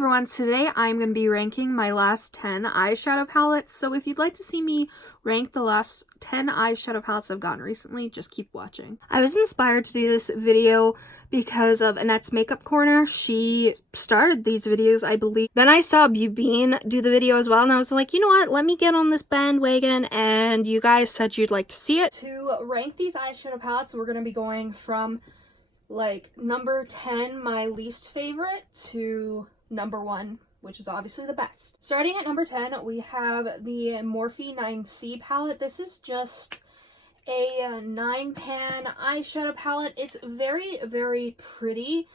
everyone, today I'm going to be ranking my last 10 eyeshadow palettes, so if you'd like to see me rank the last 10 eyeshadow palettes I've gotten recently, just keep watching. I was inspired to do this video because of Annette's Makeup Corner. She started these videos, I believe. Then I saw Beautbean do the video as well, and I was like, you know what, let me get on this bandwagon, and you guys said you'd like to see it. To rank these eyeshadow palettes, we're going to be going from like number 10, my least favorite, to number 1, which is obviously the best. Starting at number 10, we have the Morphe 9C palette. This is just a 9-pan eyeshadow palette. It's very, very pretty.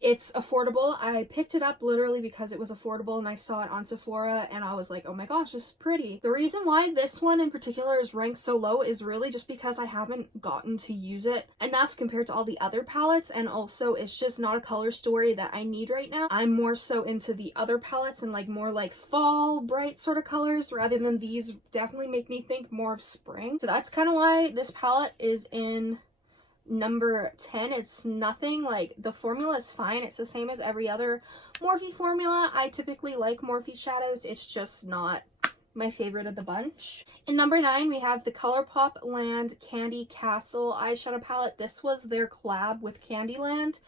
It's affordable. I picked it up literally because it was affordable and I saw it on Sephora and I was like, oh my gosh, this is pretty. The reason why this one in particular is ranked so low is really just because I haven't gotten to use it enough compared to all the other palettes, and also it's just not a color story that I need right now. I'm more so into the other palettes and like more like fall bright sort of colors, rather than these definitely make me think more of spring. So that's kind of why this palette is in number 10. It's nothing, like, the formula is fine. It's the same as every other Morphe formula. I typically like Morphe shadows. It's just not my favorite of the bunch. In number 9, we have the Colourpop Land Candy Castle eyeshadow palette. This was their collab with Candyland.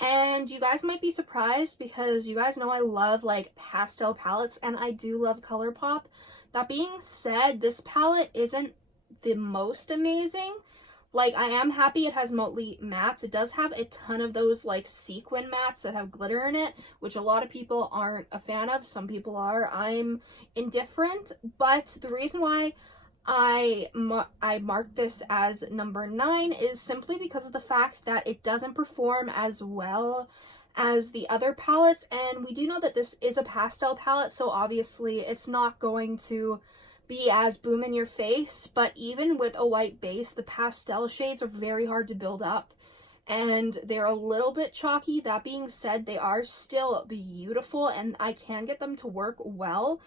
And you guys might be surprised because you guys know I love like pastel palettes, and I do love Colourpop. That being said, this palette isn't the most amazing. Like, I am happy it has mostly mattes. It does have a ton of those, like, sequin mattes that have glitter in it, which a lot of people aren't a fan of. Some people are. I'm indifferent. But the reason why I marked this as number 9 is simply because of the fact that it doesn't perform as well as the other palettes. And we do know that this is a pastel palette, so obviously it's not going to be as boom in your face, but even with a white base, the pastel shades are very hard to build up and they're a little bit chalky. That being said, they are still beautiful and I can get them to work well.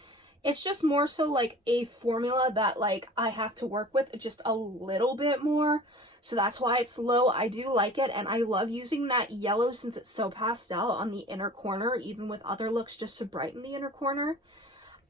It's just more so like a formula that like I have to work with just a little bit more, so that's why it's low. I do like it, and I love using that yellow since it's so pastel on the inner corner, even with other looks, just to brighten the inner corner.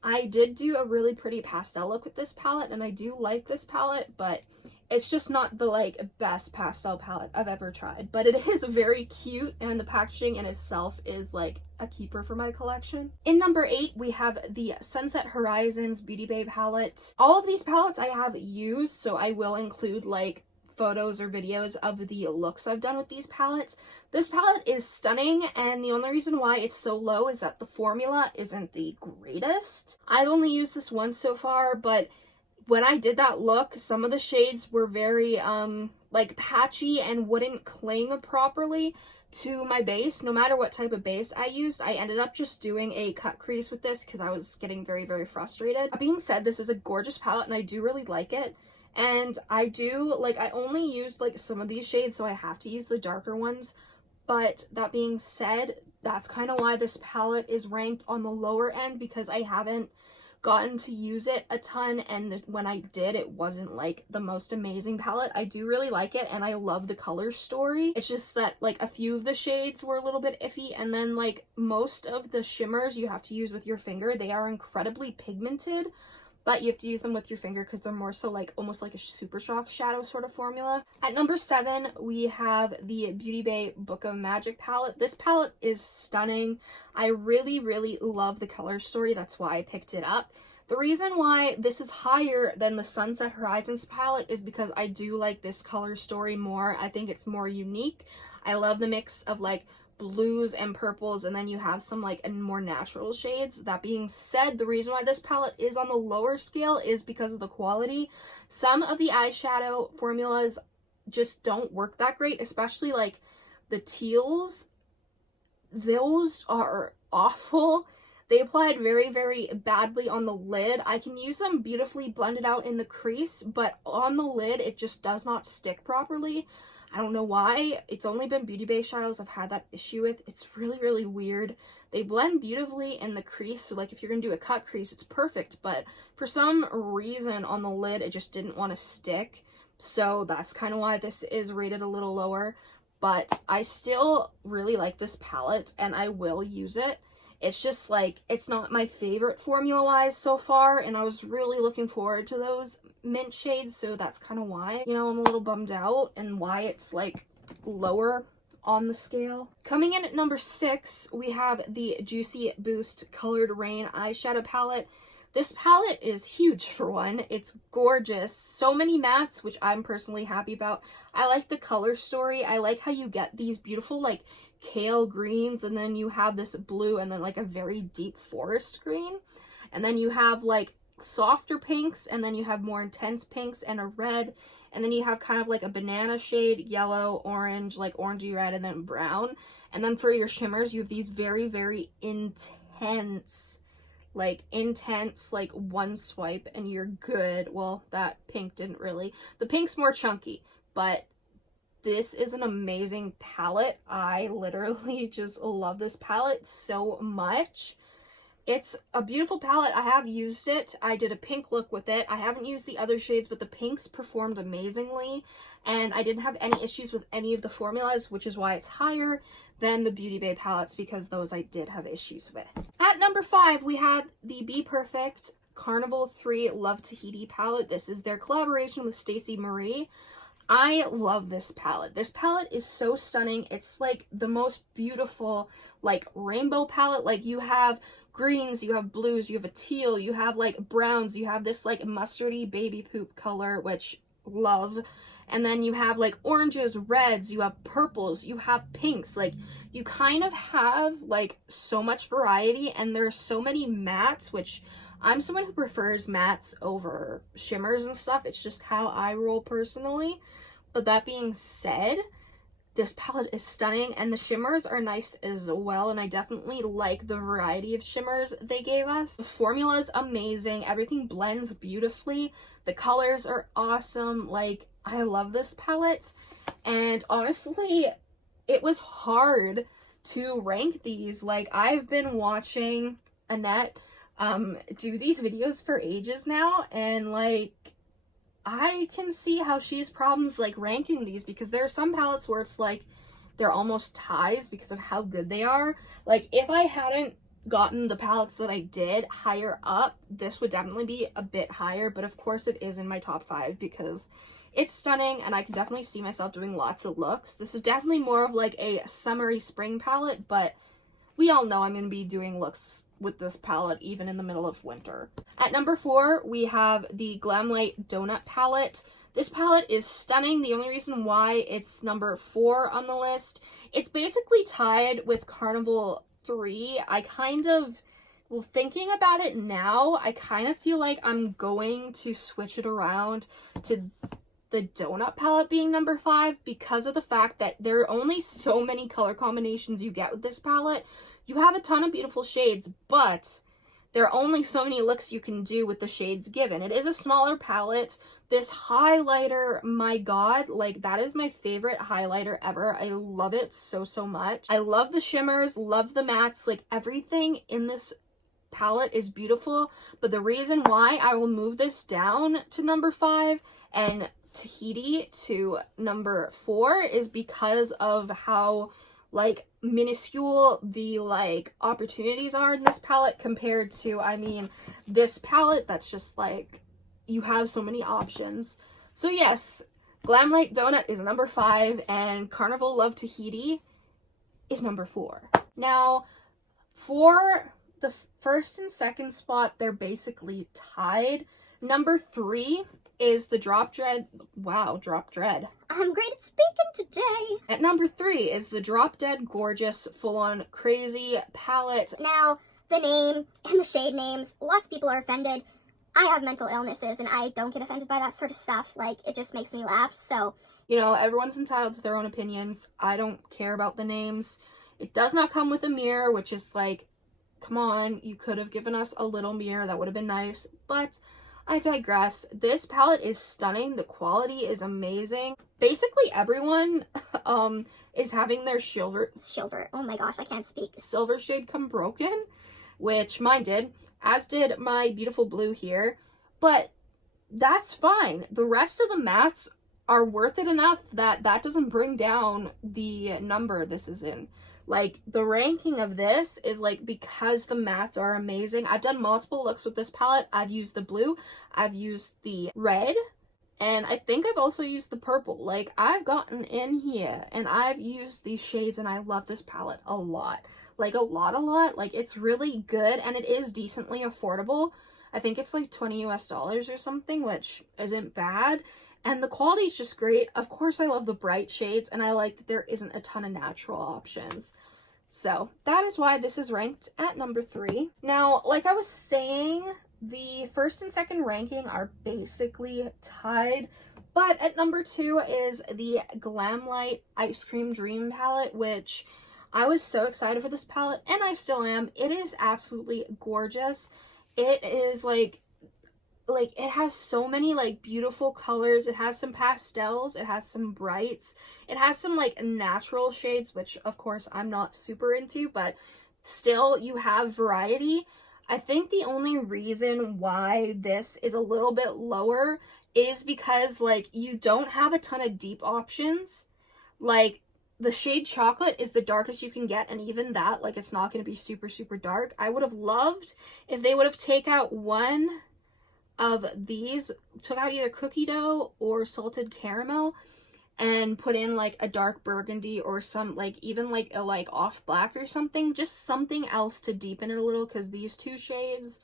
I did do a really pretty pastel look with this palette, and I do like this palette, but it's just not the like best pastel palette I've ever tried. But it is very cute, and the packaging in itself is like a keeper for my collection. In number 8, we have the Sunset Horizons Beautybay palette. All of these palettes I have used, so I will include like photos or videos of the looks I've done with these palettes. This palette is stunning, and the only reason why it's so low is that the formula isn't the greatest. I've only used this once so far, but when I did that look, some of the shades were very like patchy and wouldn't cling properly to my base. No matter what type of base I used, I ended up just doing a cut crease with this because I was getting very, very frustrated. That being said, this is a gorgeous palette and I do really like it. And I do, like, I only used, like, some of these shades, so I have to use the darker ones. But that being said, that's kind of why this palette is ranked on the lower end, because I haven't gotten to use it a ton, and when I did, it wasn't, like, the most amazing palette. I do really like it, and I love the color story. It's just that, like, a few of the shades were a little bit iffy, and then, like, most of the shimmers you have to use with your finger. They are incredibly pigmented, but you have to use them with your finger because they're more so like almost like a Super Shock shadow sort of formula. At number 7, we have the Beautybay Book of Magic palette. This palette is stunning. I really, really love the color story. That's why I picked it up. The reason why this is higher than the Sunset Horizons palette is because I do like this color story more. I think it's more unique. I love the mix of like blues and purples, and then you have some like more natural shades. That being said, the reason why this palette is on the lower scale is because of the quality. Some of the eyeshadow formulas just don't work that great, especially like the teals. Those are awful. They applied very, very badly on the lid. I can use them beautifully blended out in the crease, but on the lid it just does not stick properly. I don't know why. It's only been Beautybay shadows I've had that issue with. It's really, really weird. They blend beautifully in the crease, so like if you're gonna do a cut crease, it's perfect, but for some reason on the lid it just didn't want to stick. So that's kind of why this is rated a little lower, but I still really like this palette and I will use it. It's just like, it's not my favorite formula-wise so far, and I was really looking forward to those mint shades, so that's kind of why, you know, I'm a little bummed out and why it's like lower on the scale. Coming in at number 6, we have the Juicy Boost Colored Rain eyeshadow palette. This palette is huge for one. It's gorgeous. So many mattes, which I'm personally happy about. I like the color story. I like how you get these beautiful like kale greens, and then you have this blue, and then like a very deep forest green. And then you have like softer pinks, and then you have more intense pinks and a red. And then you have kind of like a banana shade, yellow, orange, like orangey red, and then brown. And then for your shimmers, you have these very, very intense, like one swipe and you're good. Well, that pink didn't really. The pink's more chunky, but this is an amazing palette. I literally just love this palette so much. It's a beautiful palette. I have used it. I did a pink look with it. I haven't used the other shades, but the pinks performed amazingly. And I didn't have any issues with any of the formulas, which is why it's higher than the Beautybay palettes, because those I did have issues with. At number 5, we have the Bperfect Carnival 3 Love Tahiti palette. This is their collaboration with Stacey Marie. I love this palette. This palette is so stunning. It's like the most beautiful like rainbow palette. Like you have greens, you have blues, you have a teal, you have like browns, you have this like mustardy baby poop color, which love. And then you have like oranges, reds, you have purples, you have pinks. Like you kind of have like so much variety, and there's so many mattes, which I'm someone who prefers mattes over shimmers and stuff. It's just how I roll personally. But that being said, this palette is stunning, and the shimmers are nice as well, and I definitely like the variety of shimmers they gave us. The formula is amazing. Everything blends beautifully. The colors are awesome. Like, I love this palette, and honestly, it was hard to rank these. Like, I've been watching Annette do these videos for ages now, and like I can see how she has problems like ranking these, because there are some palettes where it's like they're almost ties because of how good they are. Like if I hadn't gotten the palettes that I did higher up, this would definitely be a bit higher, but of course it is in my top 5 because it's stunning and I can definitely see myself doing lots of looks. This is definitely more of like a summery spring palette, but we all know I'm going to be doing looks with this palette even in the middle of winter. At number 4, we have the Glam Light Donut palette. This palette is stunning. The only reason why it's number 4 on the list, it's basically tied with Carnival 3. I kind of, well, thinking about it now, I kind of feel like I'm going to switch it around to the donut palette being number 5, because of the fact that there are only so many color combinations you get with this palette. You have a ton of beautiful shades, but there are only so many looks you can do with the shades given. It is a smaller palette. This highlighter, my god, like that is my favorite highlighter ever. I love it so, so much. I love the shimmers, love the mattes, like everything in this palette is beautiful, but the reason why I will move this down to number 5 and Tahiti to number 4 is because of how like minuscule the like opportunities are in this palette compared to, I mean, this palette that's just like you have so many options. So yes, Glam Light Donut is number 5 and Carnival Love Tahiti is number 4. Now for the first and second spot, they're basically tied. Number 3 is the Drop Dead. Wow, Drop Dead. I'm great at speaking today. At number 3 is the Drop Dead Gorgeous Full-On Crazy palette. Now, the name and the shade names, lots of people are offended. I have mental illnesses and I don't get offended by that sort of stuff. Like, it just makes me laugh, so. You know, everyone's entitled to their own opinions. I don't care about the names. It does not come with a mirror, which is like, come on, you could have given us a little mirror. That would have been nice, but I digress. This palette is stunning. The quality is amazing. Basically everyone is having their silver, oh my gosh, I can't speak. Silver shade come broken, which mine did, as did my beautiful blue here, but that's fine. The rest of the mattes are worth it enough that that doesn't bring down the number this is in. Like, the ranking of this is, like, because the mattes are amazing. I've done multiple looks with this palette. I've used the blue, I've used the red, and I think I've also used the purple. Like, I've gotten in here and I've used these shades and I love this palette a lot. Like, a lot. Like, it's really good and it is decently affordable. I think it's like $20 US or something, which isn't bad. And the quality is just great. Of course, I love the bright shades and I like that there isn't a ton of natural options. So that is why this is ranked at number 3. Now, like I was saying, the first and second ranking are basically tied, but at number 2 is the Glam Light Ice Cream Dream palette, which I was so excited for this palette, and I still am. It is absolutely gorgeous. It is like it has so many like beautiful colors. It has some pastels, it has some brights, it has some like natural shades, which of course I'm not super into, but still you have variety. I think the only reason why this is a little bit lower is because, like, you don't have a ton of deep options. Like, the shade Chocolate is the darkest you can get, and even that, like, it's not going to be super, super dark. I would have loved if they would have taken out one of these, took out either cookie dough or salted caramel, and put in like a dark burgundy or some like even like a like off black or something, just something else to deepen it a little, because these two shades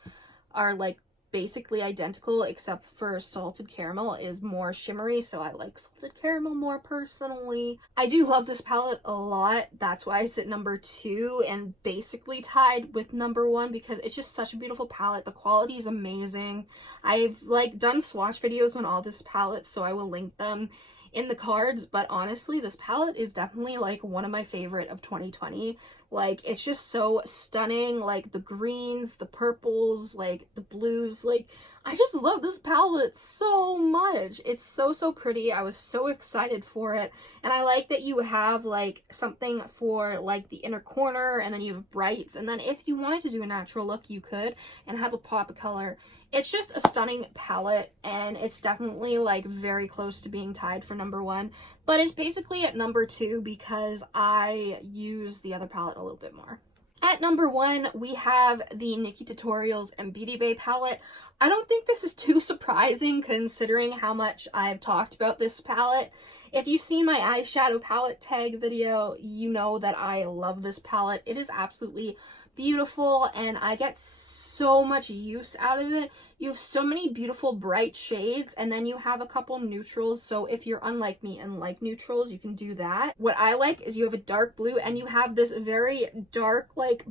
are like basically identical except for salted caramel is more shimmery, so I like salted caramel more personally. I do love this palette a lot. That's why it's at number 2 and basically tied with number 1, because it's just such a beautiful palette. The quality is amazing. I've like done swatch videos on all this palette, so I will link them in the cards, but honestly, this palette is definitely like one of my favorite of 2020. Like, it's just so stunning. Like, the greens, the purples, like the blues, like I just love this palette so much. It's so pretty. I was so excited for it, and I like that you have like something for like the inner corner, and then you have brights, and then if you wanted to do a natural look you could and have a pop of color. It's just a stunning palette, and it's definitely like very close to being tied for number 1, but it's basically at number 2 because I use the other palette a little bit more. At number 1, we have the Nikkietutorials and Beautybay palette. I don't think this is too surprising considering how much I've talked about this palette. If you've seen my eyeshadow palette tag video, you know that I love this palette. It is absolutely beautiful, and I get so much use out of it. You have so many beautiful bright shades, and then you have a couple neutrals, so if you're unlike me and like neutrals, you can do that. What I like is you have a dark blue, and you have this very dark like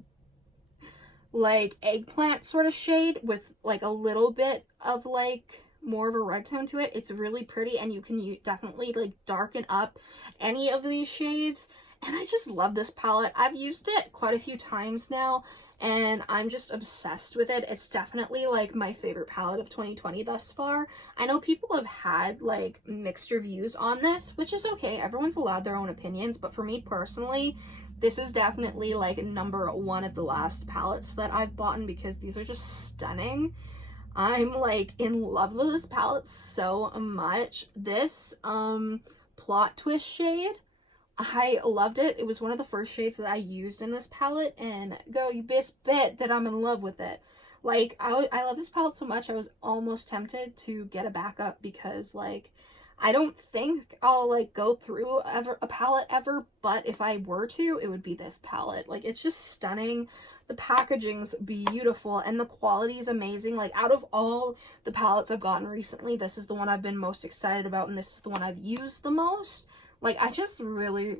eggplant sort of shade with like a little bit of like more of a red tone to it. It's really pretty, and you can definitely like darken up any of these shades. And I just love this palette. I've used it quite a few times now, and I'm just obsessed with it. It's definitely like my favorite palette of 2020 thus far. I know people have had like mixed reviews on this, which is okay. Everyone's allowed their own opinions, but for me personally, this is definitely like number 1 of the last palettes that I've bought, because these are just stunning. I'm like in love with this palette so much. This plot twist shade, I loved it. It was one of the first shades that I used in this palette, and go you best bet that I'm in love with it. Like, I love this palette so much, I was almost tempted to get a backup, because like I don't think I'll like go through a palette ever, but if I were to, it would be this palette. Like, it's just stunning. The packaging's beautiful, and the quality is amazing. Like, out of all the palettes I've gotten recently, this is the one I've been most excited about, and this is the one I've used the most. Like, I just really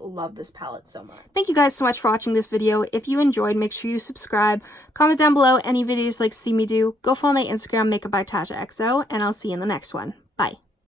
love this palette so much. Thank you guys so much for watching this video. If you enjoyed, make sure you subscribe. Comment down below any videos you'd like to see me do. Go follow my Instagram, Makeup by Tasha XO, and I'll see you in the next one. Bye.